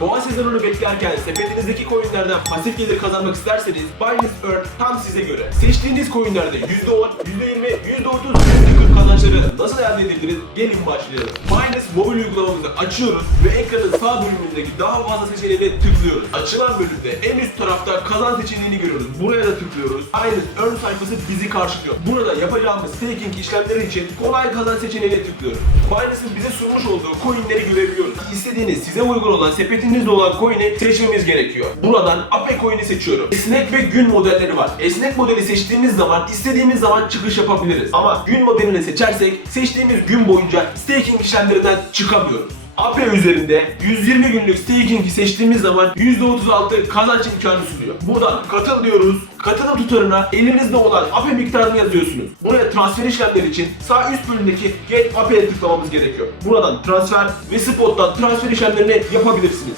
Boğa sezonunu beklerken sepetinizdeki coinlerden pasif gelir kazanmak isterseniz Binance Earth tam size göre. Seçtiğiniz coinlerde %10, %20, Gelin başlayalım. Binance mobil uygulamamızı açıyoruz ve ekranın sağ bölümündeki daha fazla seçeneğine tıklıyoruz. Açılan bölümde en üst tarafta kazan seçeneğini görüyoruz. Buraya da tıklıyoruz. Binance Earn sayfası bizi karşılıyor. Burada yapacağımız staking işlemleri için kolay kazan seçeneğine tıklıyoruz. Binance'ın bize sunmuş olduğu coinleri görebiliyoruz. İstediğiniz size uygun olan sepetinizde olan coin'i seçmemiz gerekiyor. Buradan APE coin'i seçiyorum. Esnek ve gün modelleri var. Esnek modeli seçtiğimiz zaman istediğimiz zaman çıkış yapabiliriz. Ama gün modelini seçersek seçtiğimiz gün boyunca staking işlemlerinden çıkamıyoruz. AP üzerinde 120 günlük staking'i seçtiğimiz zaman %36 kazanç imkanı sunuyor. Buradan katıl diyoruz. Katılım tutarına elinizde olan AP miktarını yazıyorsunuz. Buraya transfer işlemleri için sağ üst bölümdeki Get AP'ye tıklamamız gerekiyor. Buradan transfer ve spot'tan transfer işlemlerini yapabilirsiniz.